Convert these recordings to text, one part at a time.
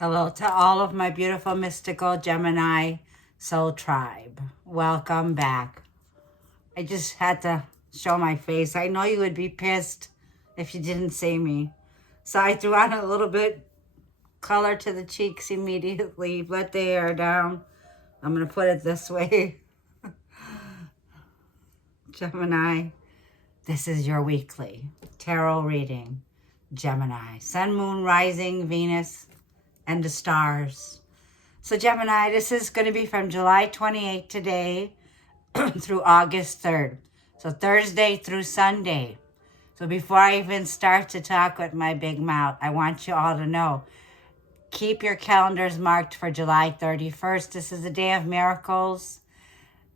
Hello to all of my beautiful mystical Gemini soul tribe. Welcome back. I just had to show my face. I know you would be pissed if you didn't see me. So I threw on a little bit color to the cheeks immediately. Let the hair down. I'm going to put it this way. Gemini, this is your weekly tarot reading. Gemini, Sun, Moon, Rising, Venus, and the stars. So Gemini, this is going to be from July 28th today through August 3rd. So Thursday through Sunday. So before I even start to talk with my big mouth, I want you all to know, keep your calendars marked for July 31st. This is a day of miracles.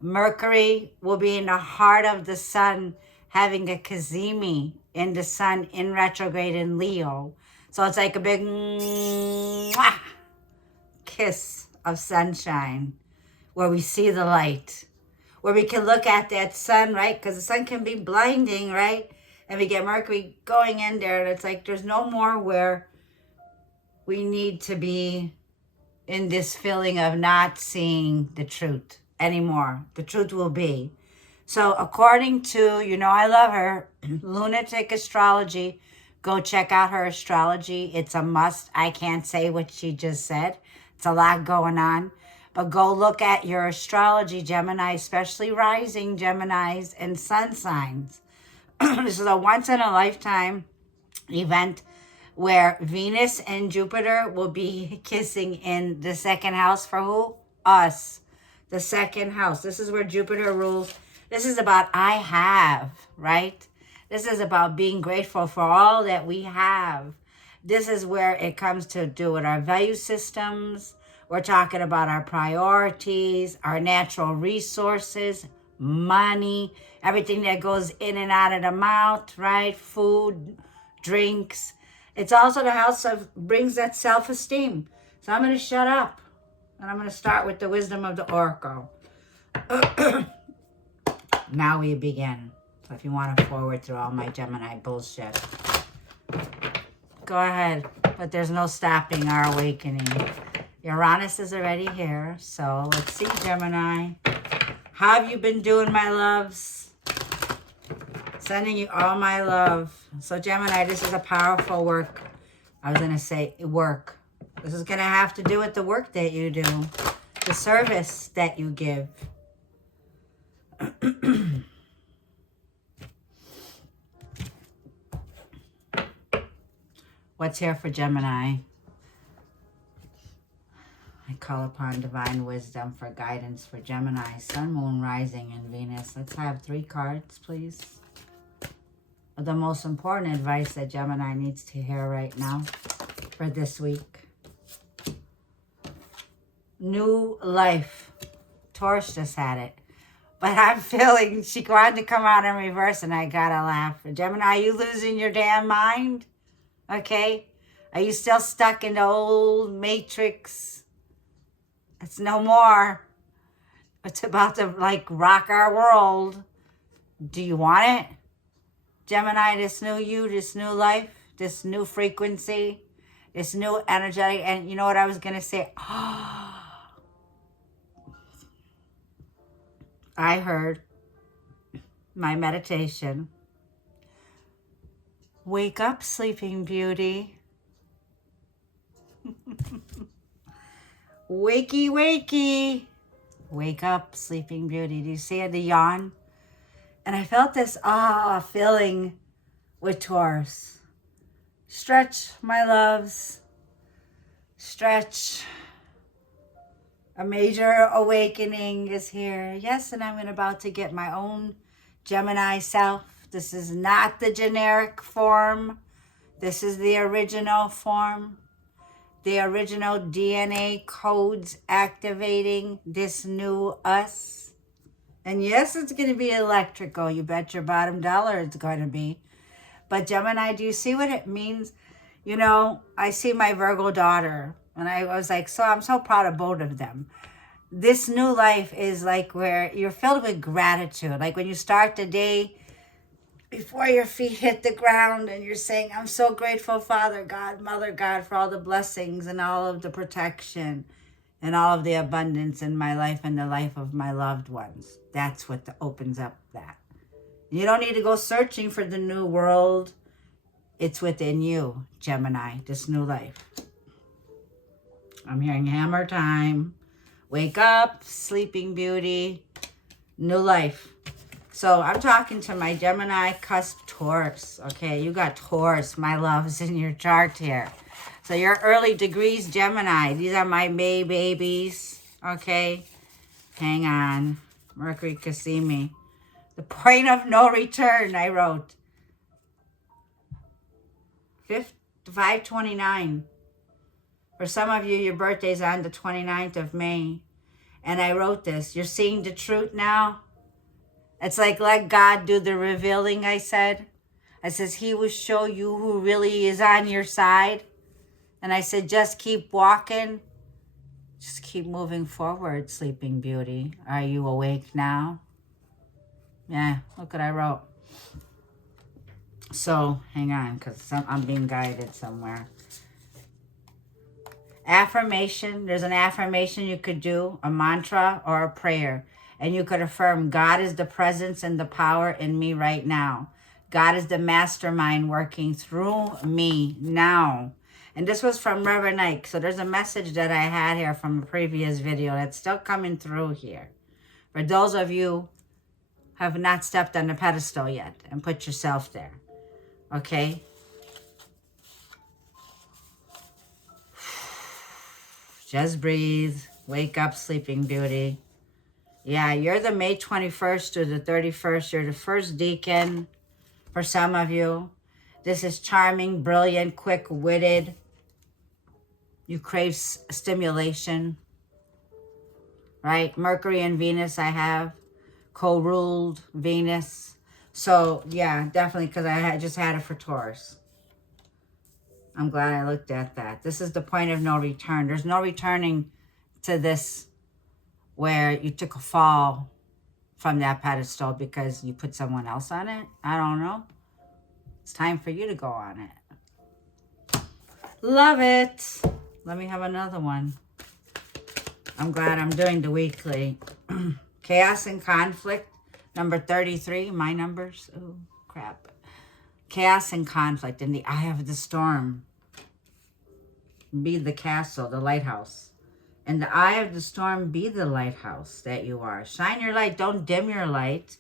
Mercury will be in the heart of the sun, having a Kazemi in the sun in retrograde in Leo. So it's like a big mwah, kiss of sunshine where we see the light, where we can look at that sun, right? Because the sun can be blinding, right? And we get Mercury going in there, and it's like there's no more where we need to be in this feeling of not seeing the truth anymore. The truth will be. So according to, I love her, Lunatic Astrology, go check out her astrology. It's a must. I can't say what she just said. It's a lot going on. But go look at your astrology, Gemini, especially rising Geminis and sun signs. This is a once-in-a-lifetime event where Venus and Jupiter will be kissing in the second house for who? Us. The second house. This is where Jupiter rules. This is about I have, right? This is about being grateful for all that we have. This is where it comes to do with our value systems. We're talking about our priorities, our natural resources, money, everything that goes in and out of the mouth, right? Food, drinks. It's also the house of brings that self-esteem. So I'm going to shut up. And I'm going to start with the wisdom of the oracle. Now we begin. So if you want to forward through all my Gemini bullshit, go ahead. But there's no stopping our awakening. Uranus is already here. So let's see, Gemini. How have you been doing, my loves? Sending you all my love. So Gemini, this is a powerful work. I was going to say work. This is going to have to do with the work that you do. The service that you give. What's here for Gemini? I call upon divine wisdom for guidance for Gemini, Sun, Moon, Rising, and Venus. Let's have 3 cards, please. The most important advice that Gemini needs to hear right now for this week. New life. Taurus just had it. But I'm feeling she wanted to come out in reverse, and I gotta laugh. Gemini, are you losing your damn mind? Okay? Are you still stuck in the old matrix? It's no more. It's about to, rock our world. Do you want it? Gemini, this new you, this new life, this new frequency, this new energetic, and you know what I was going to say? I heard my meditation. Wake up, sleeping beauty. Wakey, wakey. Wake up, sleeping beauty. Do you see the yawn? And I felt this feeling with Taurus. Stretch, my loves. Stretch. A major awakening is here. Yes, and I'm about to get my own Gemini self. This is not the generic form. This is the original form. The original DNA codes activating this new us. And yes, it's going to be electrical. You bet your bottom dollar it's going to be. But Gemini, do you see what it means? I see my Virgo daughter. And I was like, I'm so proud of both of them. This new life is like where you're filled with gratitude. Like when you start the day, before your feet hit the ground, and you're saying, I'm so grateful, Father God, Mother God, for all the blessings and all of the protection and all of the abundance in my life and the life of my loved ones. That's what opens up that. You don't need to go searching for the new world. It's within you, Gemini, this new life. I'm hearing hammer time. Wake up, sleeping beauty, new life. So I'm talking to my Gemini cusp Taurus. Okay, you got Taurus, my loves, in your chart here. So your early degrees Gemini. These are my May babies. Okay, hang on. Mercury Cassimi. The point of no return, I wrote. 5/29. For some of you, your birthday's on the 29th of May. And I wrote this. You're seeing the truth now. It's like, let God do the revealing, I said. I says, he will show you who really is on your side. And I said, just keep walking. Just keep moving forward, Sleeping Beauty. Are you awake now? Yeah, look what I wrote. So, hang on, because I'm being guided somewhere. Affirmation. There's an affirmation you could do, a mantra or a prayer. And you could affirm, God is the presence and the power in me right now. God is the mastermind working through me now. And this was from Reverend Ike. So there's a message that I had here from a previous video that's still coming through here. For those of you who have not stepped on the pedestal yet and put yourself there. Okay? Just breathe. Wake up, Sleeping Beauty. Yeah, you're the May 21st to the 31st. You're the first deacon for some of you. This is charming, brilliant, quick-witted. You crave stimulation, right? Mercury and Venus I have. Co-ruled Venus. So, yeah, definitely, because I just had it for Taurus. I'm glad I looked at that. This is the point of no return. There's no returning to this where you took a fall from that pedestal because you put someone else on it. I don't know. It's time for you to go on it. Love it. Let me have another one. I'm glad I'm doing the weekly. Chaos and conflict, number 33, my numbers. Oh, crap. Chaos and conflict in the eye of the storm. Be the castle, the lighthouse. In the eye of the storm, be the lighthouse that you are. Shine your light. Don't dim your light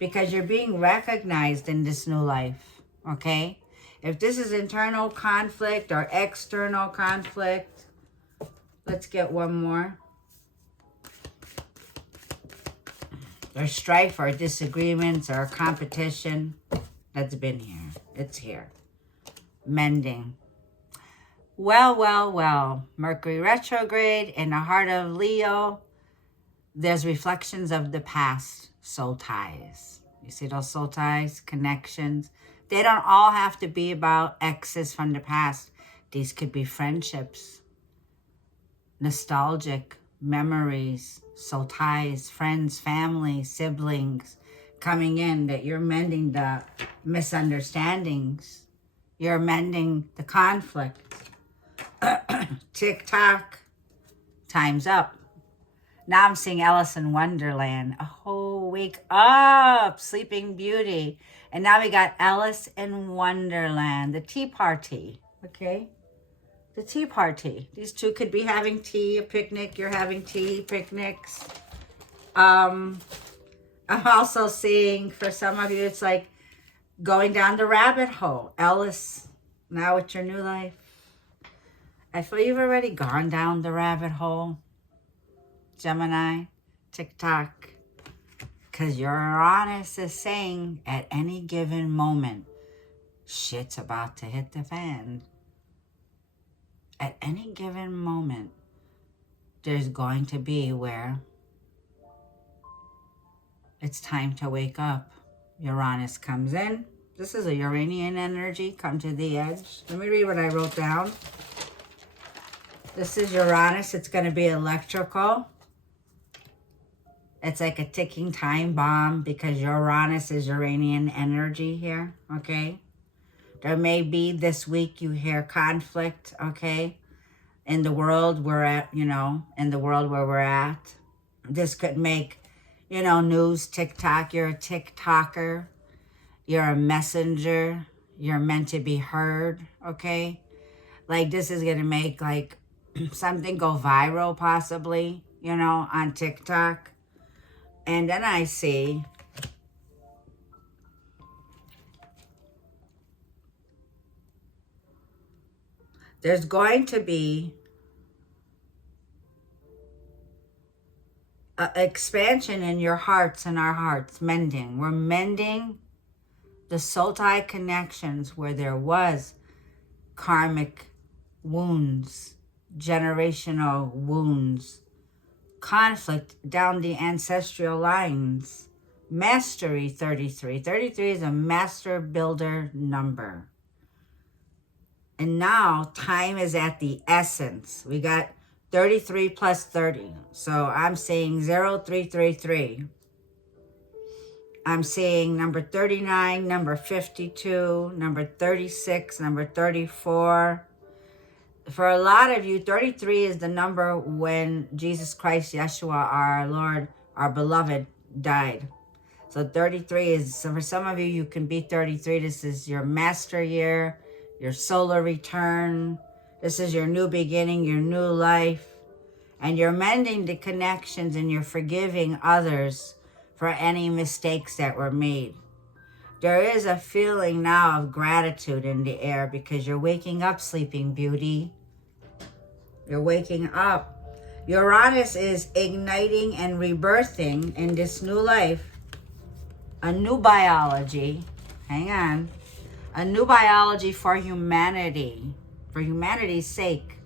because you're being recognized in this new life, okay? If this is internal conflict or external conflict, let's get one more. There's strife or disagreements or competition that's been here. It's here. Mending. Well, well, well. Mercury retrograde in the heart of Leo. There's reflections of the past. Soul ties. You see those soul ties? Connections. They don't all have to be about exes from the past. These could be friendships. Nostalgic memories. Soul ties. Friends, family, siblings coming in that you're mending the misunderstandings. You're mending the conflict. Tick-tock. Time's up. Now I'm seeing Alice in Wonderland. Oh, wake up, Sleeping Beauty. And now we got Alice in Wonderland, the tea party, okay? The tea party. These two could be having tea, a picnic. You're having tea, picnics. I'm also seeing, for some of you, it's like going down the rabbit hole. Alice, now it's your new life. I feel you've already gone down the rabbit hole. Gemini, tick-tock. Because your Uranus is saying at any given moment, shit's about to hit the fan. At any given moment, there's going to be where it's time to wake up. Uranus comes in. This is a Uranian energy. Come to the edge. Let me read what I wrote down. This is Uranus. It's going to be electrical. It's like a ticking time bomb because Uranus is Uranian energy here, okay? There may be this week you hear conflict, okay? In the world we're at, you know, in the world where we're at. This could make, you know, news, TikTok. You're a TikToker. You're a messenger. You're meant to be heard, okay? Like this is going to make like something go viral possibly, you know, on TikTok. And then I see there's going to be an expansion in your hearts and our hearts, mending. We're mending the soul tie connections where there was karmic wounds, generational wounds, conflict down the ancestral lines. Mastery 33. 33 is a master builder number. And now time is at the essence. We got 33 plus 30. So I'm saying 0333. I'm seeing number 39, number 52, number 36, number 34. For a lot of you, 33 is the number when Jesus Christ, Yeshua, our Lord, our beloved, died. So 33 is, so for some of you, you can be 33. This is your master year, your solar return. This is your new beginning, your new life. And you're mending the connections and you're forgiving others for any mistakes that were made. There is a feeling now of gratitude in the air because you're waking up, Sleeping Beauty. You're waking up. Uranus is igniting and rebirthing in this new life, a new biology. Hang on. A new biology for humanity, for humanity's sake.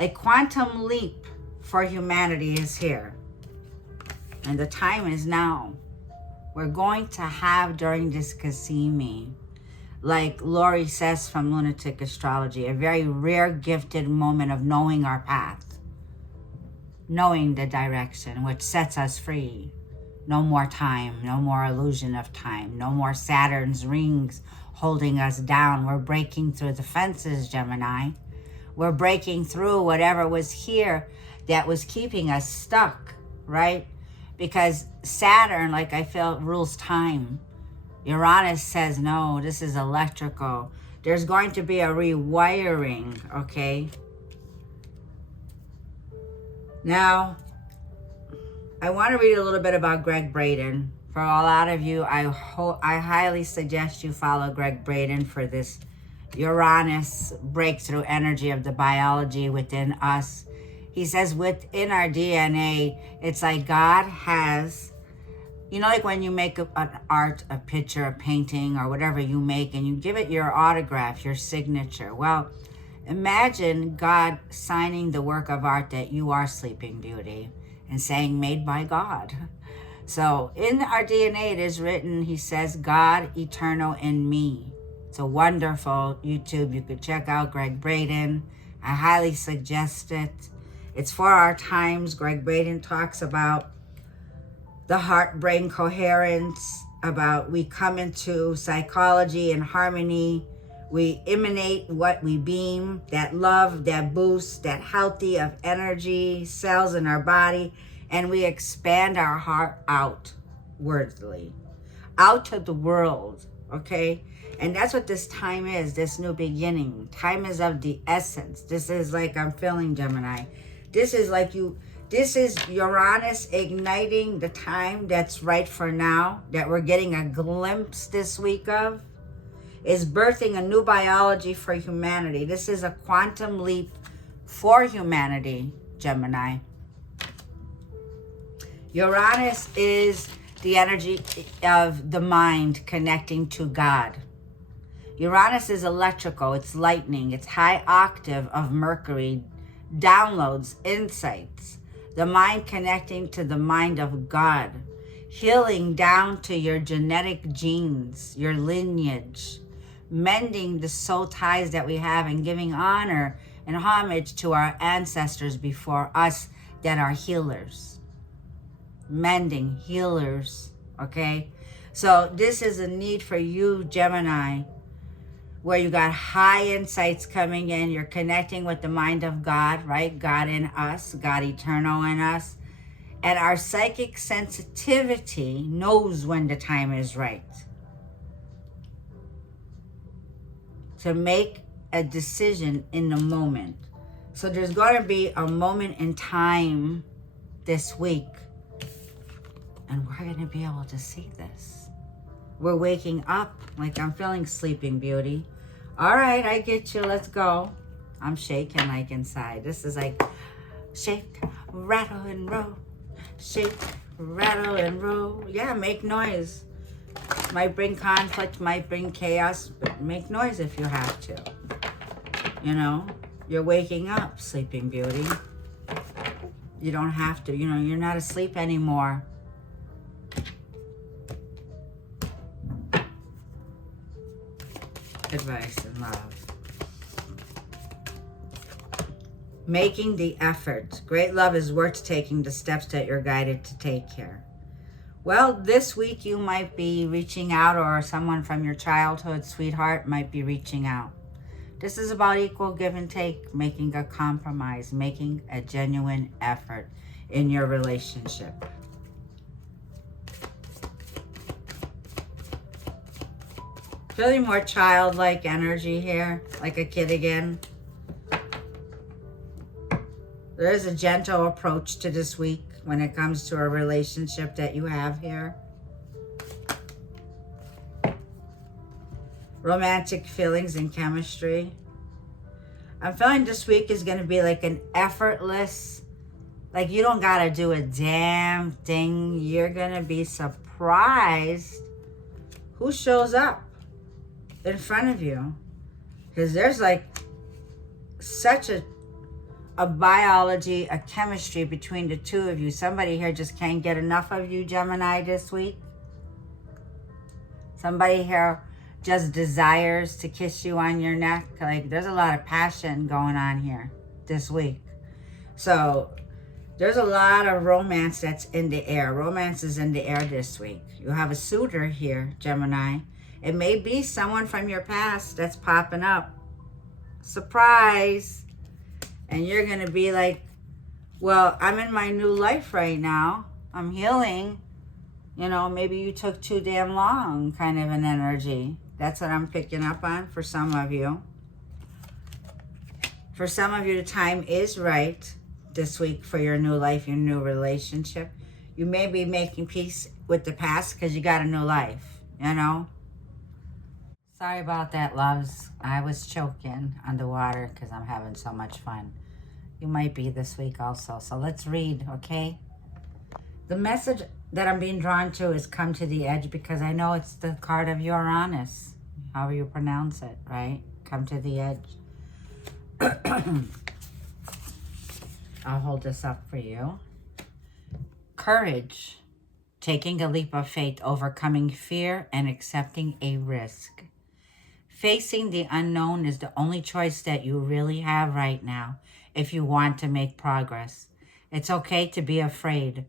A quantum leap for humanity is here. And the time is now. We're going to have during this Kasimi, like Lori says from Lunatic Astrology, a very rare gifted moment of knowing our path, knowing the direction, which sets us free. No more time, no more illusion of time, no more Saturn's rings holding us down. We're breaking through the fences, Gemini. We're breaking through whatever was here that was keeping us stuck, right? Because Saturn, like I feel, rules time. Uranus says, no, this is electrical. There's going to be a rewiring, okay? Now, I want to read a little bit about Greg Braden. For a lot of you, I highly suggest you follow Greg Braden for this Uranus breakthrough energy of the biology within us. He says within our DNA, it's like God has, you know, like when you make an art, a picture, a painting, or whatever you make, and you give it your autograph, your signature. Well, imagine God signing the work of art that you are, Sleeping Beauty, and saying, made by God. So in our DNA, it is written, he says, God eternal in me. It's a wonderful YouTube. You could check out Greg Braden. I highly suggest it. It's for our times. Greg Braden talks about the heart-brain coherence, about we come into psychology and harmony. We emanate what we beam, that love, that boost, that healthy of energy, cells in our body, and we expand our heart outwardly, out to the world, okay? And that's what this time is, this new beginning. Time is of the essence. This is like I'm feeling, Gemini. This is like you, this is Uranus igniting the time that's right for now, that we're getting a glimpse this week of, is birthing a new biology for humanity. This is a quantum leap for humanity, Gemini. Uranus is the energy of the mind connecting to God. Uranus is electrical, it's lightning, it's high octave of Mercury, downloads, insights, the mind connecting to the mind of God, healing down to your genetic genes, your lineage, mending the soul ties that we have and giving honor and homage to our ancestors before us that are healers. mending, healers, okay? So this is a need for you, Gemini, where you got high insights coming in. You're connecting with the mind of God, right? God in us, God eternal in us. And our psychic sensitivity knows when the time is right to make a decision in the moment. So there's going to be a moment in time this week, and we're going to be able to see this. We're waking up. Like, I'm feeling Sleeping Beauty. All right, I get you. Let's go. I'm shaking like inside. This is like shake, rattle, and roll. Shake, rattle, and roll. Yeah, make noise. Might bring conflict, might bring chaos, but make noise if you have to. You know, you're waking up, Sleeping Beauty. You don't have to. You know, you're not asleep anymore. Advice and love. Making the effort. Great love is worth taking the steps that you're guided to take here. Well, this week you might be reaching out, or someone from your childhood sweetheart might be reaching out. This is about equal give and take, making a compromise, making a genuine effort in your relationship. Feeling more childlike energy here, like a kid again. There is a gentle approach to this week when it comes to a relationship that you have here. Romantic feelings and chemistry. I'm feeling this week is going to be like an effortless, like you don't got to do a damn thing. You're going to be surprised who shows up in front of you. Because there's like such a biology, a chemistry between the two of you. Somebody here just can't get enough of you, Gemini, this week. Somebody here just desires to kiss you on your neck. Like, there's a lot of passion going on here this week. So there's a lot of romance that's in the air. Romance is in the air this week. You have a suitor here, Gemini. It may be someone from your past that's popping up. Surprise. And you're going to be like, well, I'm in my new life right now. I'm healing. You know, maybe you took too damn long, kind of an energy. That's what I'm picking up on for some of you. For some of you, the time is right this week for your new life, your new relationship. You may be making peace with the past because you got a new life, you know. Sorry about that, loves. I was choking underwater because I'm having so much fun. You might be this week also. So let's read, okay? The message that I'm being drawn to is come to the edge, because I know it's the card of Uranus, however you pronounce it, right? Come to the edge. I'll hold this up for you. Courage. Taking a leap of faith, overcoming fear, and accepting a risk. Facing the unknown is the only choice that you really have right now if you want to make progress. It's okay to be afraid.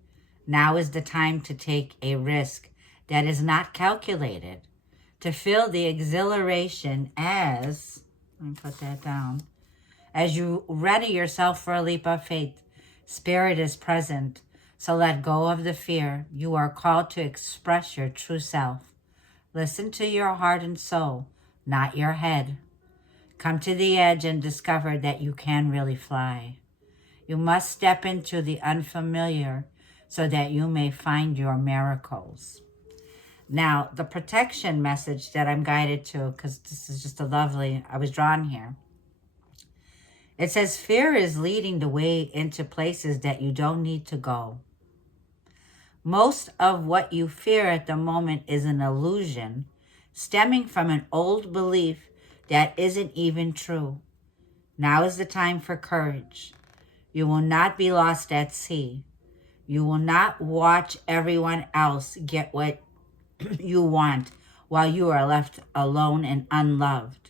Now is the time to take a risk that is not calculated, to feel the exhilaration as, let me put that down, as you ready yourself for a leap of faith. Spirit is present, so let go of the fear. You are called to express your true self. Listen to your heart and soul, not your head. Come to the edge and discover that you can really fly. You must step into the unfamiliar so that you may find your miracles. Now, the protection message that I'm guided to, because this is just a lovely, I was drawn here. It says, fear is leading the way into places that you don't need to go. Most of what you fear at the moment is an illusion stemming from an old belief that isn't even true. Now is the time for courage. You will not be lost at sea. You will not watch everyone else get what you want while you are left alone and unloved.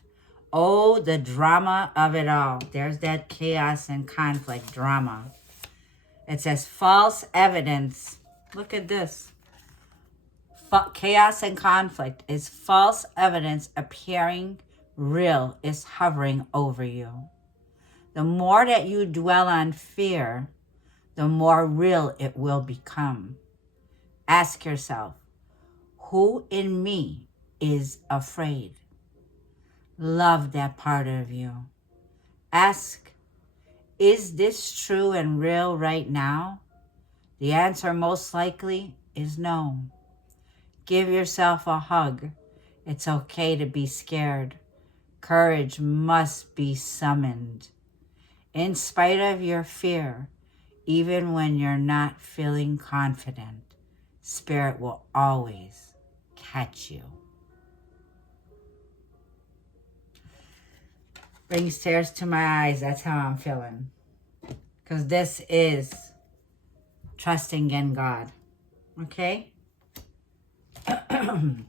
Oh, the drama of it all. There's that chaos and conflict drama. It says false evidence Look at this. Chaos and conflict is false evidence appearing real, is hovering over you. The more that you dwell on fear, the more real it will become. Ask yourself, who in me is afraid? Love that part of you. Ask, is this true and real right now? The answer most likely is no. Give yourself a hug. It's okay to be scared. Courage must be summoned. In spite of your fear, even when you're not feeling confident, Spirit will always catch you. Brings tears to my eyes. That's how I'm feeling. Because this is trusting in God. Okay? I'm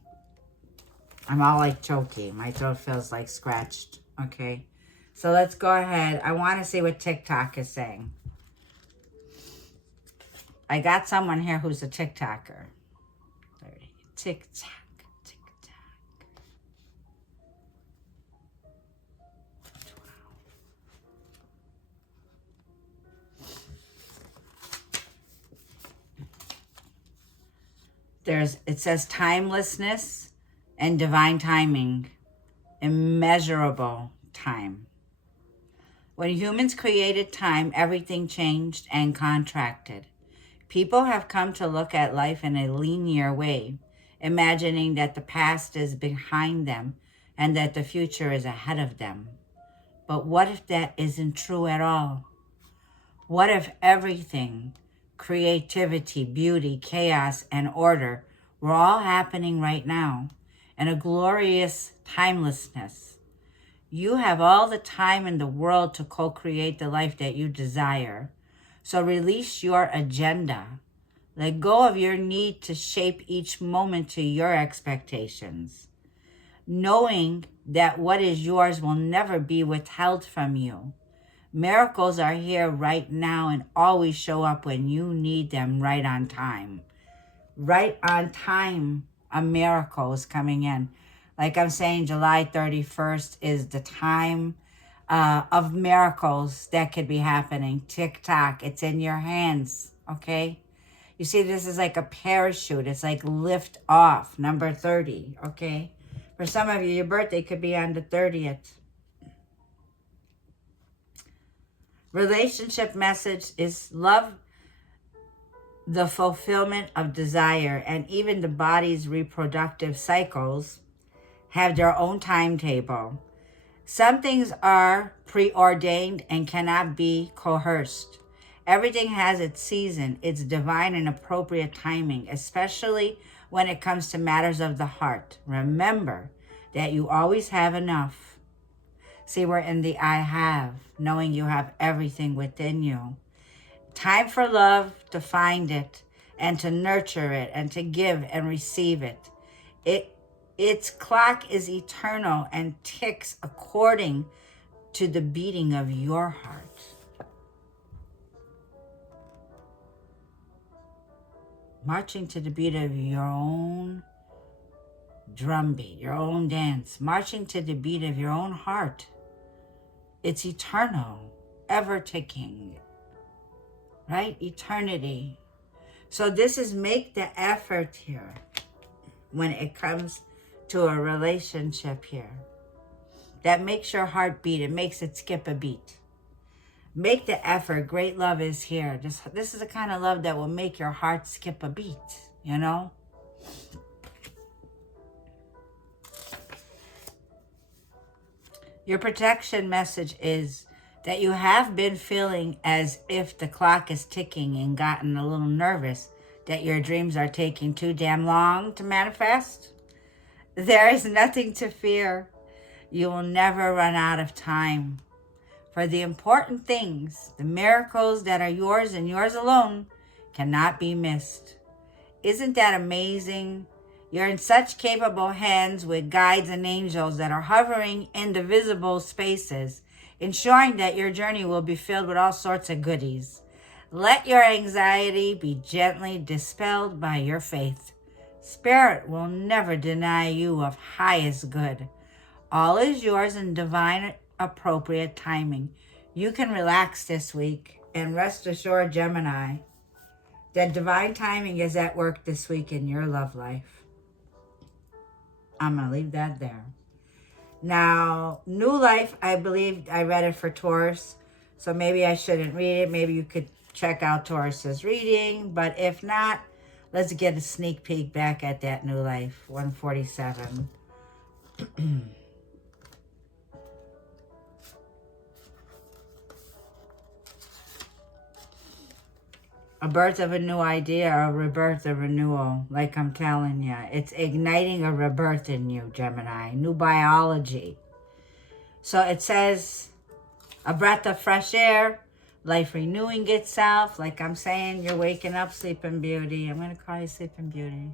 all like choky. My throat feels like scratched. Okay? So let's go ahead. I want to see what TikTok is saying. I got someone here who's a TikToker. TikTok. It says timelessness and divine timing, immeasurable time. When humans created time, everything changed and contracted. People have come to look at life in a linear way, imagining that the past is behind them and that the future is ahead of them. But what if that isn't true at all? What if everything, creativity, beauty, chaos, and order were all happening right now in a glorious timelessness? You have all the time in the world to co-create the life that you desire. So release your agenda. Let go of your need to shape each moment to your expectations, knowing that what is yours will never be withheld from you. Miracles are here right now and always show up when you need them, right on time. Right on time, a miracle is coming in. Like I'm saying, July 31st is the time of miracles that could be happening. TikTok, it's in your hands, okay? You see, this is like a parachute. It's like lift off, number 30, okay? For some of you, your birthday could be on the 30th. Relationship message is love, the fulfillment of desire, and even the body's reproductive cycles have their own timetable. Some things are preordained and cannot be coerced. Everything has its season, its divine and appropriate timing, especially when it comes to matters of the heart. Remember that you always have enough. See, we're in the I have, knowing you have everything within you. Time for love to find it and to nurture it and to give and receive it. Its clock is eternal and ticks according to the beating of your heart. Marching to the beat of your own drumbeat, your own dance, marching to the beat of your own heart. It's eternal, ever ticking, right? Eternity. So this is make the effort here when it comes to a relationship here. That makes your heart beat. It makes it skip a beat. Make the effort. Great love is here. This is the kind of love that will make your heart skip a beat, you know? Your protection message is that you have been feeling as if the clock is ticking and gotten a little nervous that your dreams are taking too damn long to manifest. There is nothing to fear. You will never run out of time. For the important things, the miracles that are yours and yours alone, cannot be missed. Isn't that amazing? You're in such capable hands with guides and angels that are hovering in the visible spaces, ensuring that your journey will be filled with all sorts of goodies. Let your anxiety be gently dispelled by your faith. Spirit will never deny you of highest good. All is yours in divine appropriate timing. You can relax this week and rest assured, Gemini, that divine timing is at work this week in your love life. I'm going to leave that there. Now, New Life, I believe I read it for Taurus, so maybe I shouldn't read it. Maybe you could check out Taurus's reading, but if not, let's get a sneak peek back at that New Life, 147. A birth of a new idea or a rebirth, a renewal, like I'm telling you. It's igniting a rebirth in you, Gemini. New biology. So it says a breath of fresh air, life renewing itself. Like I'm saying, you're waking up, Sleeping Beauty. I'm going to call you Sleeping Beauty.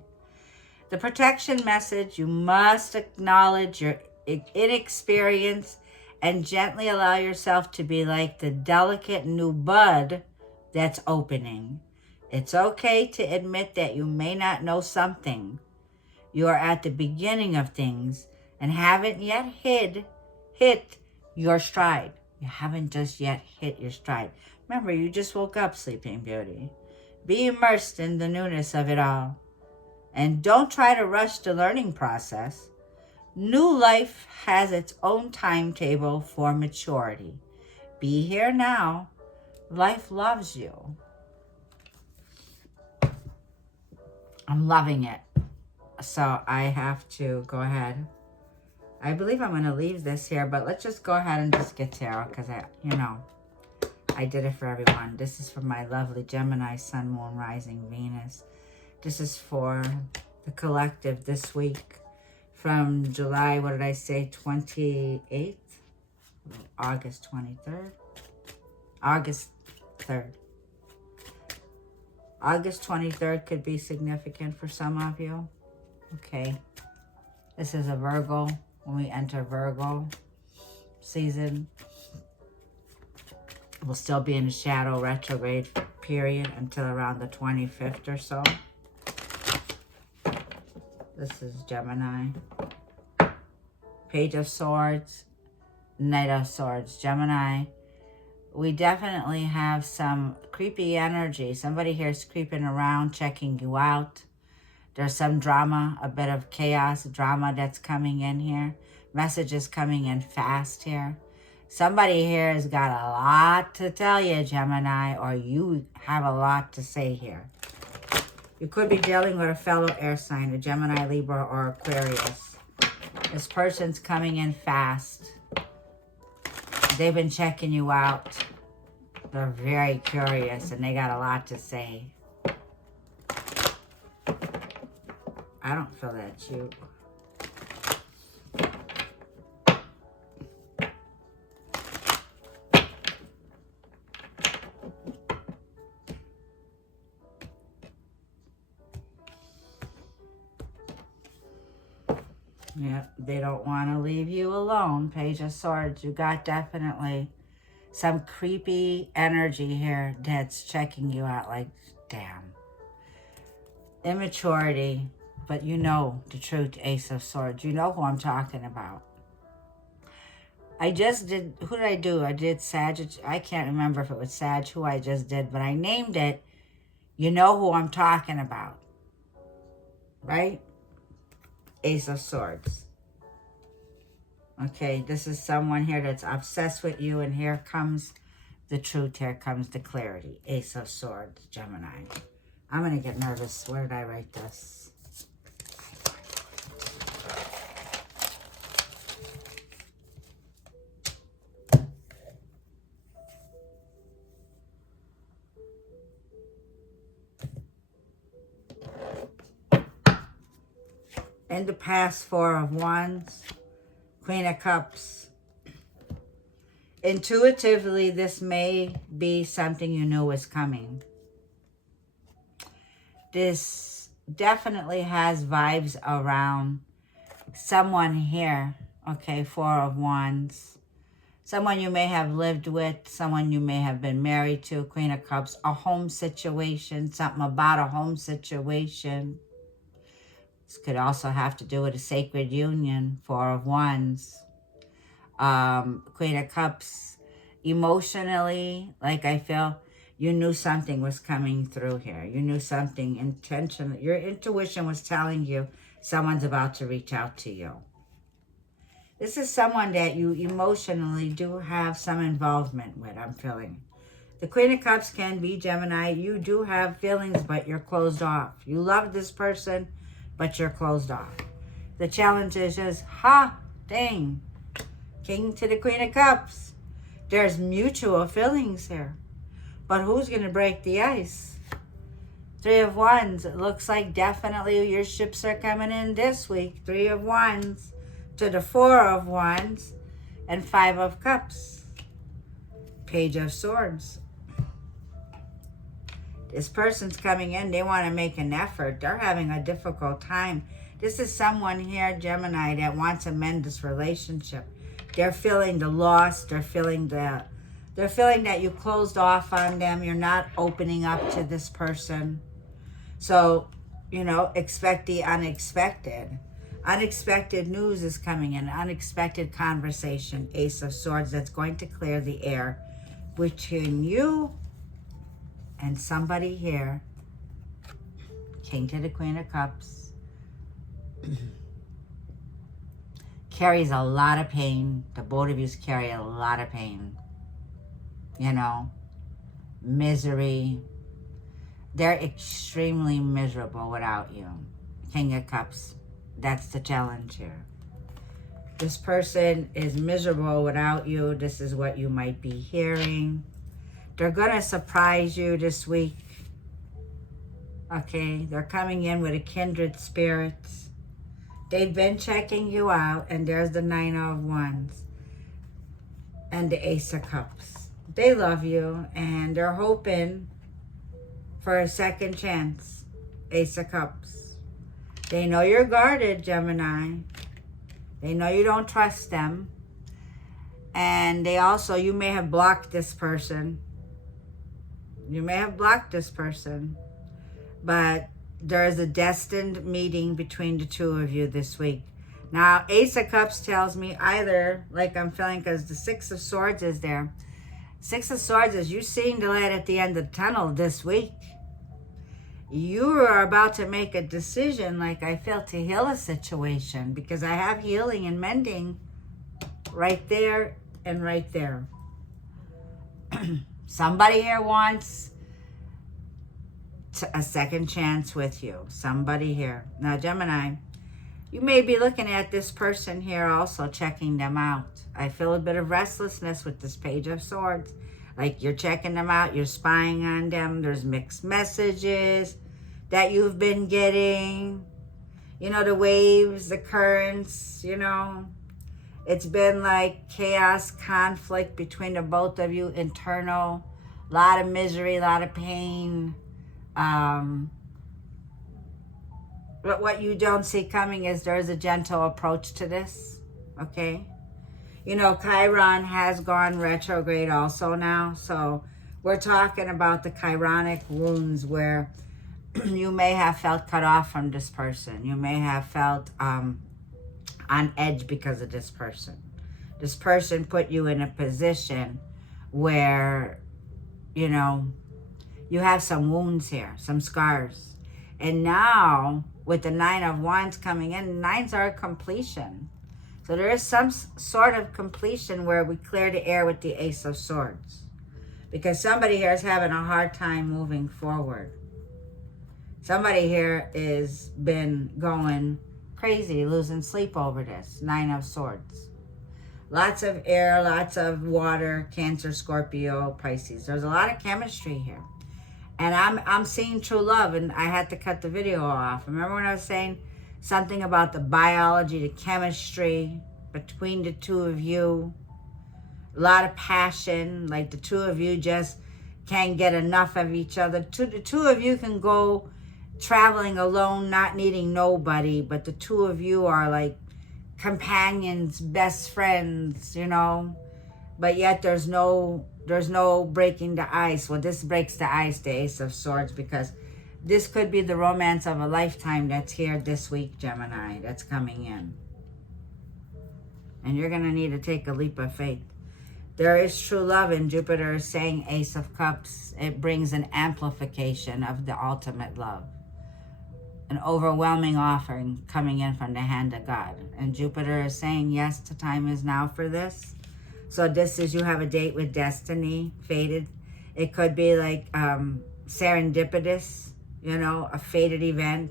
The protection message, you must acknowledge your inexperience and gently allow yourself to be like the delicate new bud that's opening. It's okay to admit that you may not know something. You are at the beginning of things and haven't yet hit your stride. You haven't just yet hit your stride. Remember, you just woke up, Sleeping Beauty. Be immersed in the newness of it all. And don't try to rush the learning process. New Life has its own timetable for maturity. Be here now. Life loves you. I'm loving it. So I have to go ahead. I believe I'm going to leave this here, but let's just go ahead and just get tarot because I did it for everyone. This is for my lovely Gemini, Sun, Moon, Rising, Venus. This is for the collective this week from July, 28th? August 23rd? August 3rd. August 23rd could be significant for some of you. Okay. This is a Virgo. When we enter Virgo season, we'll still be in a shadow retrograde period until around the 25th or so. This is Gemini. Page of Swords, Knight of Swords. Gemini, we definitely have some creepy energy. Somebody here is creeping around, checking you out. There's some drama, a bit of chaos, drama that's coming in here. Messages coming in fast here. Somebody here has got a lot to tell you, Gemini, or you have a lot to say here. You could be dealing with a fellow air sign, a Gemini, Libra, or Aquarius. This person's coming in fast. They've been checking you out. They're very curious and they got a lot to say. I don't feel that cute. Yep, they don't want to leave you alone. Page of Swords, you got definitely some creepy energy here that's checking you out like, damn. Immaturity, but you know the truth, Ace of Swords. You know who I'm talking about. I just did, who did I do? I did Sag. I can't remember if it was Sag who I just did, but I named it. You know who I'm talking about. Right? Ace of Swords. Okay, this is someone here that's obsessed with you, and here comes the truth. Here comes the clarity. Ace of Swords, Gemini. I'm going to get nervous. Where did I write this? In the past, Four of Wands, Queen of Cups. Intuitively, this may be something you knew was coming. This definitely has vibes around someone here. Okay, Four of Wands. someone you may have lived with, someone you may have been married to, Queen of Cups, a home situation, something about a home situation. This could also have to do with a sacred union, Four of Wands. Queen of Cups, emotionally, like I feel you knew something was coming through here. You knew something intentional. Your intuition was telling you someone's about to reach out to you. This is someone that you emotionally do have some involvement with, I'm feeling. The Queen of Cups can be Gemini. You do have feelings, but you're closed off. You love this person, but you're closed off. The challenge is just, dang. King to the Queen of Cups. There's mutual feelings here. But who's going to break the ice? Three of Wands. It looks like definitely your ships are coming in this week. Three of Wands to the Four of Wands and Five of Cups. Page of Swords. This person's coming in. They want to make an effort. They're having a difficult time. This is someone here, Gemini, that wants to mend this relationship. They're feeling the loss. They're feeling that you closed off on them. You're not opening up to this person. So, you know, expect the unexpected. Unexpected news is coming in. Unexpected conversation. Ace of Swords that's going to clear the air between you and somebody here. King to the Queen of Cups. Carries a lot of pain. The both of you carry a lot of pain. You know, misery. They're extremely miserable without you. King of Cups. That's the challenge here. This person is miserable without you. This is what you might be hearing. They're going to surprise you this week. Okay, they're coming in with a kindred spirit. They've been checking you out, and there's the Nine of Wands and the Ace of Cups. They love you, and they're hoping for a second chance. Ace of Cups. They know you're guarded, Gemini. They know you don't trust them. And they also, you may have blocked this person. You may have blocked this person. But there is a destined meeting between the two of you this week. Now, Ace of Cups tells me either, like I'm feeling, because the Six of Swords is there. Six of Swords is you seeing the light at the end of the tunnel this week. You are about to make a decision, like I feel, to heal a situation, because I have healing and mending right there and right there. Somebody here wants a second chance with you. Somebody here. Now, Gemini, you may be looking at this person here also, checking them out. I feel a bit of restlessness with this Page of Swords. Like you're checking them out, you're spying on them. There's mixed messages that you've been getting. You know, the waves, the currents, you know. It's been like chaos, conflict between the both of you, internal. A lot of misery, a lot of pain. But what you don't see coming is there's a gentle approach to this, okay? You know, Chiron has gone retrograde also now, so we're talking about the Chironic wounds where you may have felt cut off from this person. You may have felt on edge because of this person. This person put you in a position where, you know, you have some wounds here, some scars. And now, with the Nine of Wands coming in, nines are a completion. So there is some sort of completion where we clear the air with the Ace of Swords. Because somebody here is having a hard time moving forward. Somebody here is been going crazy, losing sleep over this. Nine of Swords. Lots of air, lots of water, Cancer, Scorpio, Pisces. There's a lot of chemistry here. And I'm seeing true love, and I had to cut the video off. Remember when I was saying something about the biology, the chemistry between the two of you? A lot of passion, like the two of you just can't get enough of each other. The two of you can go traveling alone, not needing nobody, but the two of you are like companions, best friends, you know? but yet there's no breaking the ice. Well, this breaks the ice, the Ace of Swords, because this could be the romance of a lifetime that's here this week, Gemini, that's coming in. And you're going to need to take a leap of faith. There is true love, and Jupiter is saying Ace of Cups. It brings an amplification of the ultimate love. An overwhelming offering coming in from the hand of God. And Jupiter is saying, yes, the time is now for this. So this is, you have a date with destiny, fated. It could be like serendipitous, you know, a fated event.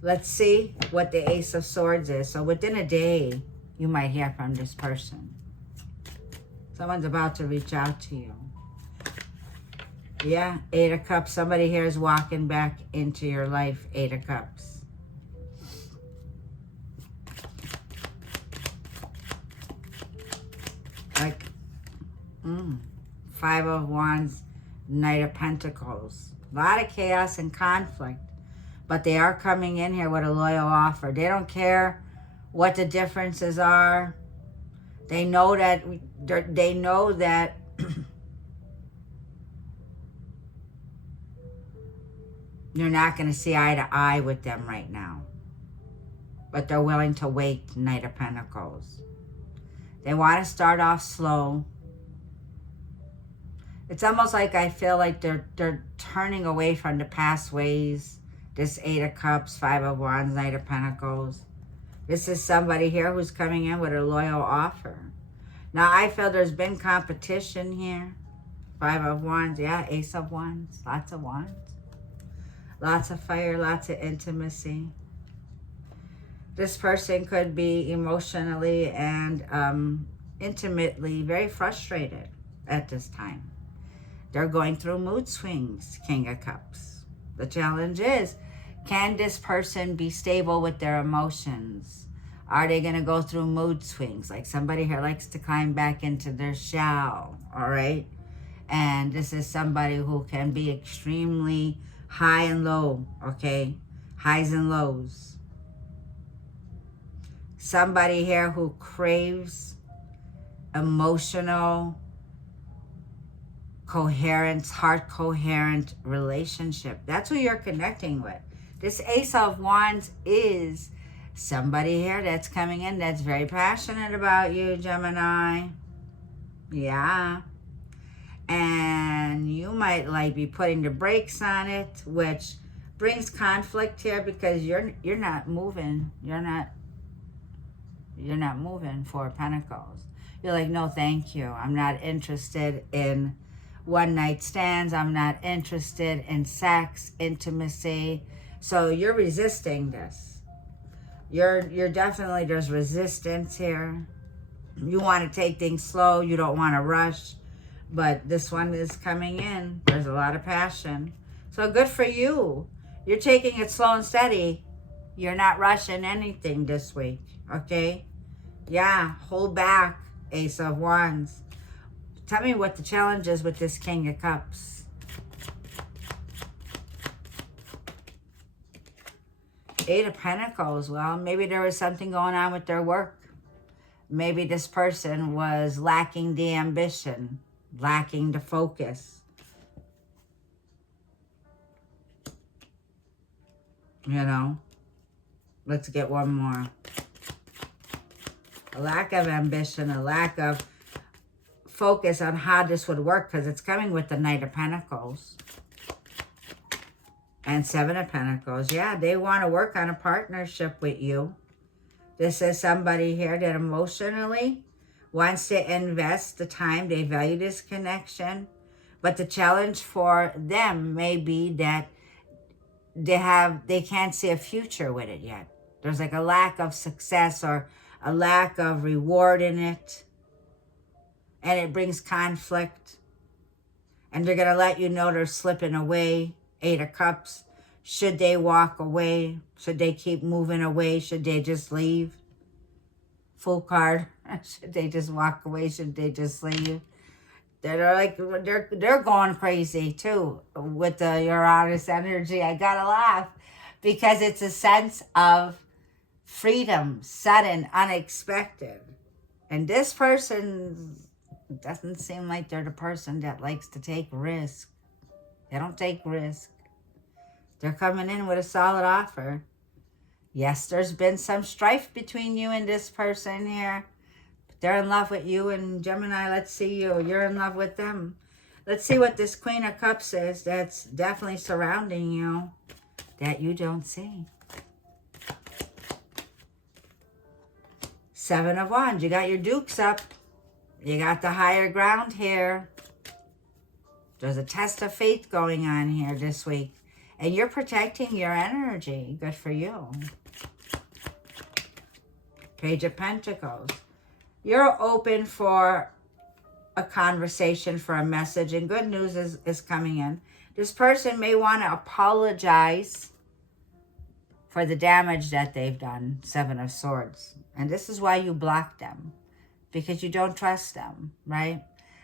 Let's see what the Ace of Swords is. So within a day, you might hear from this person. Someone's about to reach out to you. Yeah, Eight of Cups. Somebody here is walking back into your life, Eight of Cups. Like, Five of Wands, Knight of Pentacles. A lot of chaos and conflict. But they are coming in here with a loyal offer. They don't care what the differences are. They know that you're not going to see eye to eye with them right now. But they're willing to wait, Knight of Pentacles. They want to start off slow. It's almost like I feel like they're turning away from the past ways. This Eight of Cups, Five of Wands, Knight of Pentacles. This is somebody here who's coming in with a loyal offer. Now, I feel there's been competition here. Five of Wands, yeah, Ace of Wands, lots of wands. Lots of fire, lots of intimacy. This person could be emotionally and intimately very frustrated at this time. They're going through mood swings, King of Cups. The challenge is, can this person be stable with their emotions? Are they going to go through mood swings? Like somebody here likes to climb back into their shell, all right? And this is somebody who can be extremely high and low, okay? Highs and lows. Somebody here who craves emotional coherence, heart coherent relationship. That's who you're connecting with. This Ace of Wands is somebody here that's coming in that's very passionate about you, Gemini. Yeah. And you might like be putting the brakes on it, which brings conflict here because you're not moving. You're not moving, Four of Pentacles. You're like, no, thank you. I'm not interested in one night stands. I'm not interested in sex, intimacy. So you're resisting this. You're definitely, there's resistance here. You want to take things slow. You don't want to rush. But this one is coming in. There's a lot of passion. So good for you. You're taking it slow and steady. You're not rushing anything this week. Okay? Yeah, hold back, Ace of Wands. Tell me what the challenge is with this King of Cups. Eight of Pentacles. Well, maybe there was something going on with their work. Maybe this person was lacking the ambition, lacking the focus. You know? Let's get one more. A lack of ambition, a lack of focus on how this would work, because it's coming with the Knight of Pentacles and Seven of Pentacles. Yeah, they want to work on a partnership with you. This is somebody here that emotionally wants to invest the time. They value this connection, but the challenge for them may be that they can't see a future with it yet. There's like a lack of success or a lack of reward in it. And it brings conflict. And they're going to let you know they're slipping away. Eight of Cups. Should they walk away? Should they keep moving away? Should they just leave? Full card. Should they just walk away? Should they just leave? They're like, they're going crazy too with the Uranus energy. I gotta laugh because it's a sense of freedom, sudden, unexpected. And this person's It doesn't seem like they're the person that likes to take risk. They don't take risk. They're coming in with a solid offer. Yes, there's been some strife between you and this person here. They're in love with you, and Gemini, let's see you. You're in love with them. Let's see what this Queen of Cups is that's definitely surrounding you that you don't see. Seven of Wands. You got your dukes up. You got the higher ground here. There's a test of faith going on here this week. And you're protecting your energy. Good for you. Page of Pentacles. You're open for a conversation, for a message, and good news is coming in. This person may want to apologize for the damage that they've done. Seven of Swords. And this is why you block them, because you don't trust them, right?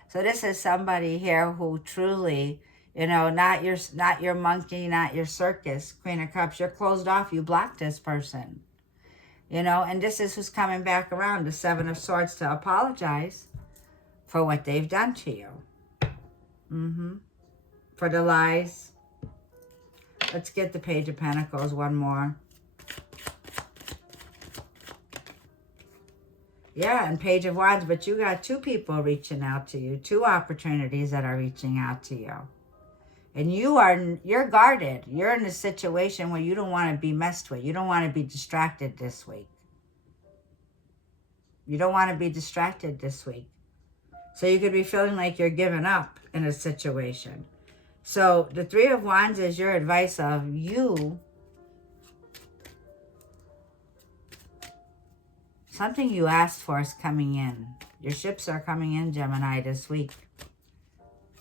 So this is somebody here who truly, you know, not your monkey, not your circus. Queen of Cups, you're closed off. You block this person, you know, and this is who's coming back around, the Seven of Swords, to apologize for what they've done to you. For the lies. Let's get the Page of Pentacles one more. Yeah, and Page of Wands, but you got two people reaching out to you, two opportunities that are reaching out to you. And you're guarded. You're in a situation where you don't want to be messed with. You don't want to be distracted this week. You don't want to be distracted this week. So you could be feeling like you're giving up in a situation. So the Three of Wands is your advice of you. Something you asked for is coming in. Your ships are coming in, Gemini, this week.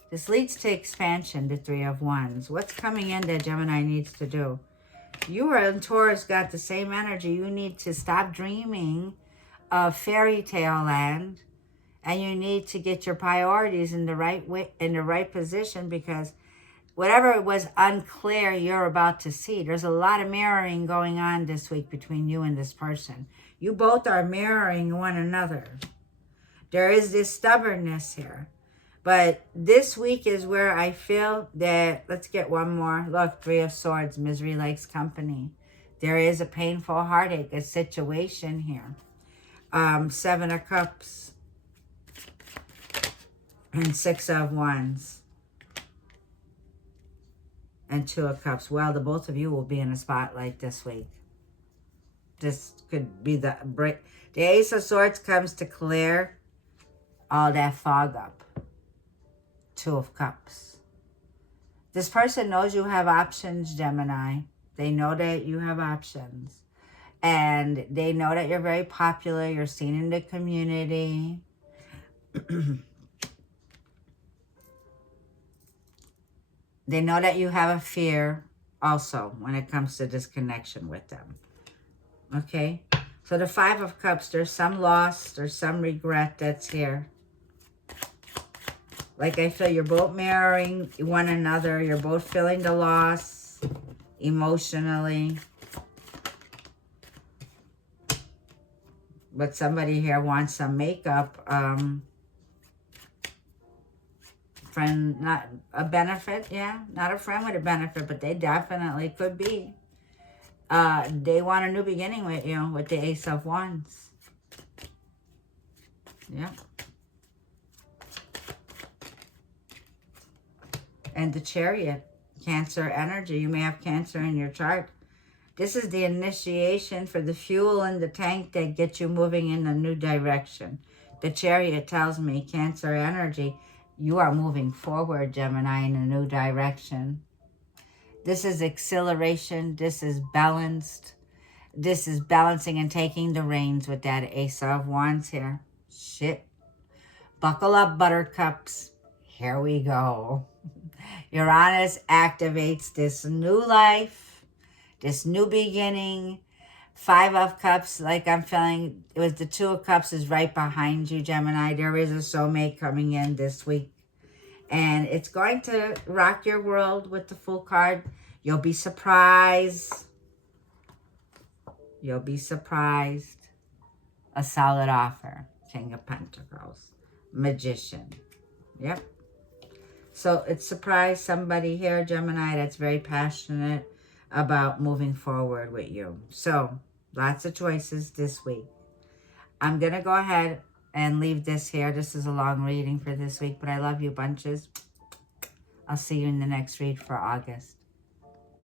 This leads to expansion, the Three of Wands. What's coming in that Gemini needs to do? You are in Taurus, got the same energy. You need to stop dreaming of fairy tale land. And you need to get your priorities in the right way, in the right position, because whatever was unclear, you're about to see. There's a lot of mirroring going on this week between you and this person. You both are mirroring one another. There is this stubbornness here. But this week is where I feel that, let's get one more. Look, Three of Swords, misery likes company. There is a painful heartache, a situation here. Seven of Cups. And Six of Wands. And Two of Cups. Well, the both of you will be in a spotlight this week. This could be the break. The Ace of Swords comes to clear all that fog up. Two of Cups. This person knows you have options, Gemini. They know that you have options. And they know that you're very popular. You're seen in the community. They know that you have a fear also when it comes to this connection with them. Okay? So the Five of Cups, there's some loss, there's some regret that's here. Like I feel you're both mirroring one another. You're both feeling the loss emotionally. But somebody here wants some makeup. Friend, not a benefit, yeah. Not a friend with a benefit, but they definitely could be. They want a new beginning with you, with the Ace of Wands. Yeah. And the Chariot, Cancer energy. You may have Cancer in your chart. This is the initiation for the fuel in the tank that gets you moving in a new direction. The Chariot tells me, Cancer energy, you are moving forward, Gemini, in a new direction. This is exhilaration. This is balanced. This is balancing and taking the reins with that Ace of Wands here. Shit. Buckle up, buttercups. Here we go. Uranus activates this new life, this new beginning. Five of Cups, like I'm feeling, it was the Two of Cups is right behind you, Gemini. There is a soulmate coming in this week. And it's going to rock your world with the Fool card. You'll be surprised. You'll be surprised. A solid offer. King of Pentacles. Magician. Yep. So it surprised somebody here, Gemini, that's very passionate about moving forward with you. So lots of choices this week. I'm going to go ahead and leave this here. This is a long reading for this week, but I love you bunches. I'll see you in the next read for August.